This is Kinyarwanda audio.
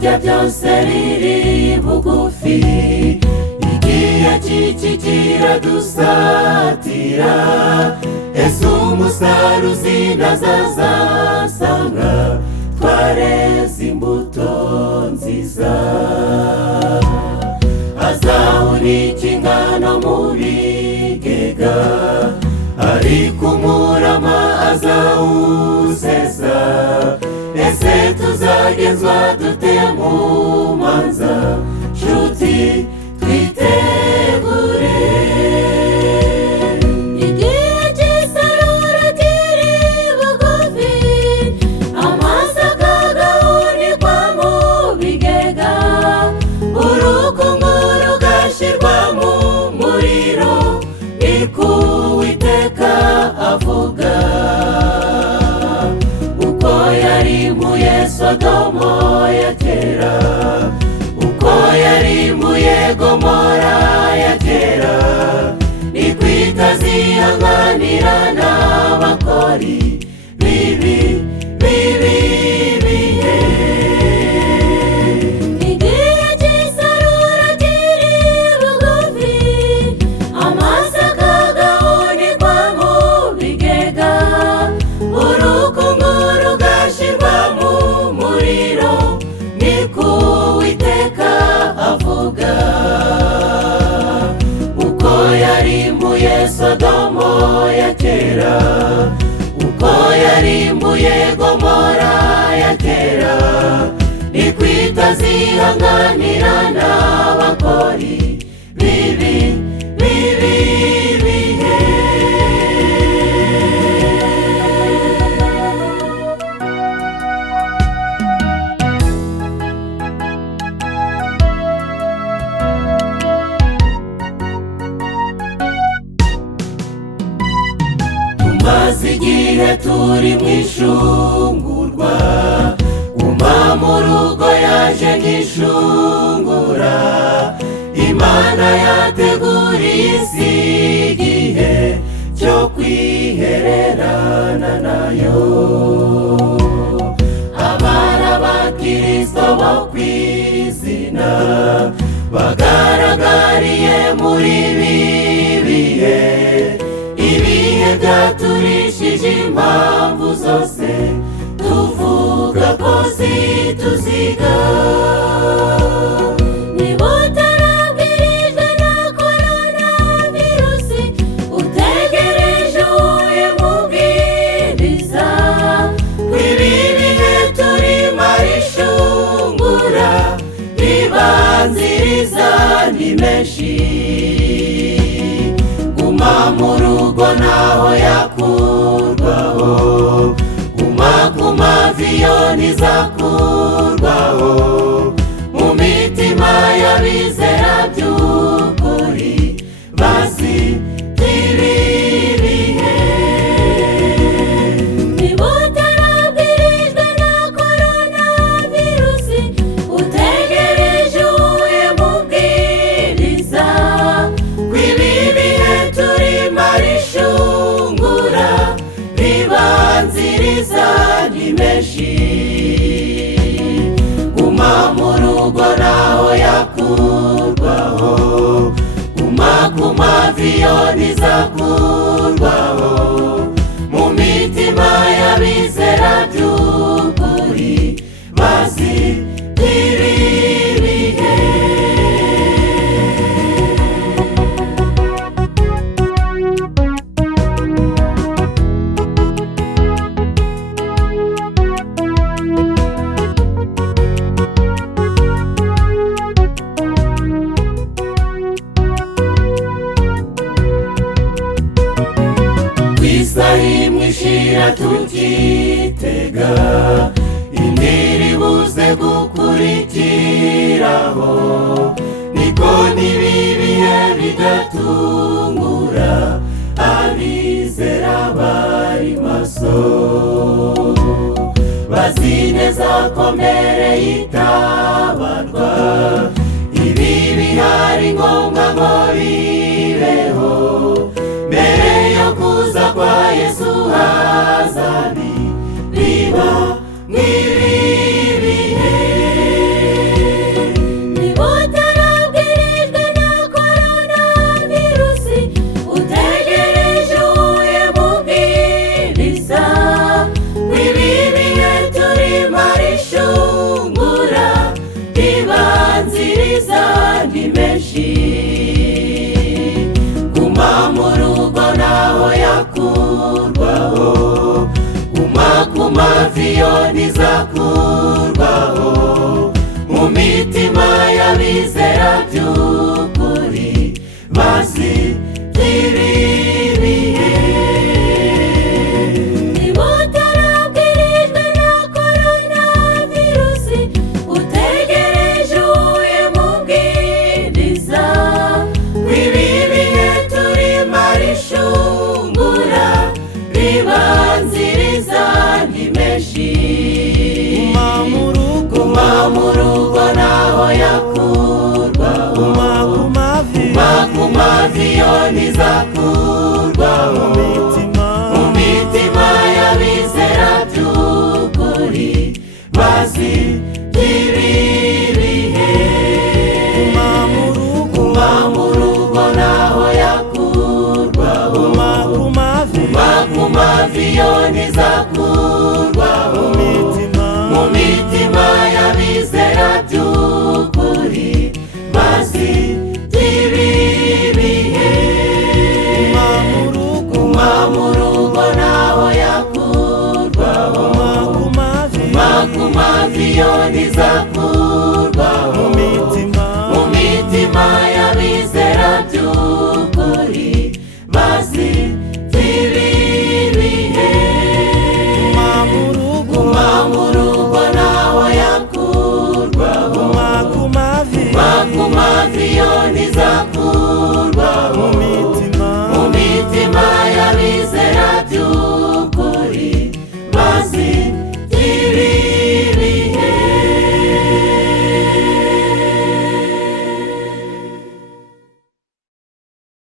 rya byose riri bugufi, igihe cy'iki kiradusatira. Ese umusaruzi ntazazasanga twareze imbuto nziza? Azahunika ingano mu bigega, ariko umurama azawusesa. Ese tuzagezwa dute mu manza? Nshuti twitegure, igihe cy'isarura kiri bugufi, amasaka agahunikwa mu bigega, urukungu rugashyirwa mu muriro. Niko Uwiteka avuga. Uko yarimbuye Sodomo ya kera, uko yarimbuye Gomora ya kera, niko itazihanganira n'abakora bibi bihe. igihe cy'isarura kiri bugufi, amasaka agahunikwa mu bigega, urukungu rugashyirwa mu muriro. Niko Uwiteka avuga. Uko yarimbuye Sodomo ya kera, uko yarimbuye Gomora ya kera, niko itazihanganira n'abakora bibi bihe. Tumaze igihe turi mu ishungurwa, Guma mu rugo yaje nk'ishungura. Imana yateguriye isi igihe cyo kwihererana nayo. Abari abakristo bo kw'izina bagaragariye muri ibi bihe, ibihe byaturishije impamvu zose tuvuga ko zituziga. Niba utarabwirijwe na coronavirusi, utegereje uwuhe mubwiriza? Ibi bihe turimo ari ishungura, ribanziriza ni menshi. Guma mu rugo naho yakurwaho, Guma ku mavi yo ntizakurwaho. Mu mitima y'abizera by'ukuri bazi ibi bihe. Niba utarabwirijwe na coronavirusi, utegereje uwuhe mubwiriza? Ibi bihe turimo ari ishungura, ribanziriza ni menshi. Guma mu rugo naho yakurwaho, Guma ku mavi yo ntizakurwaho. Mu mitima y'abizera by'ukuri bazi ibi bihe. Isaha imwe ishira tukitega, indi iribuze gukurikiraho. Niko n'ibi bihe bidatungura abizera bari maso. Bazi neza ko mbere y'itabarwa ibi bihari ngombwa ngo bibeho. Mbere yo kuza kwa Yesu hazabi biba nk'ibi bihe. yo ntizakurwaho mu mitima y'abizera by'ukuri bazi ibi bihe. niba utarabwirijwe na korona virusi utegereje uhuye mubwiriza ibi bihe turimo arishungura ribanziriza ni menshi. Guma mu rugo naho yakurwaho, guma ku mavi yo ntizakurwaho mu mitima y'abizera by'ukuri bazi ibi bihe. Guma mu rugo naho yakurwaho, guma ku mavi yo ntizakurwaho mu mitima y'abizera by'ukuri bazi ibi bihe. Guma mu rugo naho yakurwaho, guma ku mavi yo ntizakurwaho mu mitima y'abizera by'ukuri bazi ibi bihe. Guma mu rugo naho yakurwaho, guma ku mavi yo ntizakurwaho